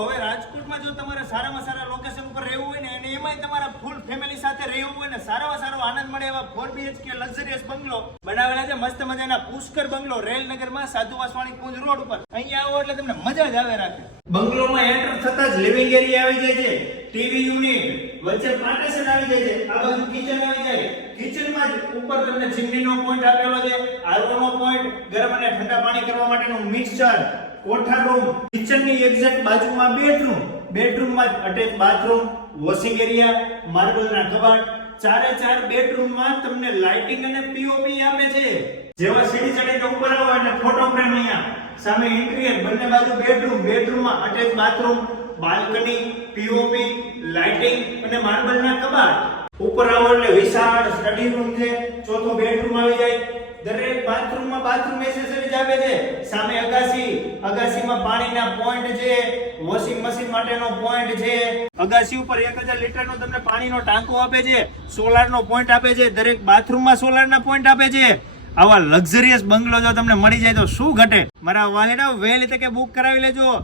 હવે રાજકોટમાં જો તમારે સારામાં સારા લોકેશન ઉપર રહેવું હોય ને, અને એમાંય તમારા ફૂલ ફેમિલી સાથે રહેવું હોય ને, સારામાં સારો આનંદ મળે એવા ફોર બીએચકે લક્ઝરિયસ બંગલો બનાવેલા છે, મસ્ત મજાના પુષ્કર બંગલો રેલનગરમાં સાધુ વાસવાણી કુંજ રોડ ઉપર. અહીંયા આવો એટલે તમને મજા જ આવે રાખે બંગલોમાં એન્ટર થતા જ લિવિંગ એરિયા આવી જાય છે. ટીવી યુનિટ વચ્ચે પાર્ટેશન આવી જાય છે. આ બાજુ કિચન આવી જાય. કિચનમાં જ ઉપર તમને ચીમનીનો પોઈન્ટ આપેલો છે. આરઓનો પોઈન્ટ ગરમ અને ઠંડા પાણી કરવા માટેનું મિક્સચર કોઠા રૂમ કિચનની એક્ઝેક્ટ બાજુમાં બેડરૂમ બેડરૂમમાં અટેચ બાથરૂમ વોશિંગ એરિયા માર્બલના કબાટ. ચારે ચાર બેડરૂમમાં તમને લાઇટિંગ અને પીઓપી આપે છે. જેવા સીડી ચડીને ઉપર આવો એટલે ફોટો ફ્રેમ અહીંયા. સામે ઇન્ટિરિયર બંને બાજુ બેડરૂમ બેડરૂમમાં attach bathroom balcony POP lighting અને માર્બલના કબાટ. ઉપર આવો એટલે વિશાળ સ્ટડી રૂમ છે. ચોથો બેડરૂમ આવી જાય. બાથરૂમમાં બાથરૂમ એસેસરીઝ આપે છે. સામે અગાસી, અગાસીમાં પાણીના પોઈન્ટ છે વોશિંગ મશીન માટેનો પોઈન્ટ છે. અગાસી ઉપર 1000 લીટરનો તમને પાણીનો ટાંકો આપે છે સોલારનો પોઈન્ટ આપે છે, દરેક બાથરૂમમાં સોલારના પોઈન્ટ આપે છે. આવા લક્ઝરિયસ બંગલો જો તમને મળી જાય તો શું ઘટે? મારા વાલેડા વહેલી તકે બુક કરાવી લેજો.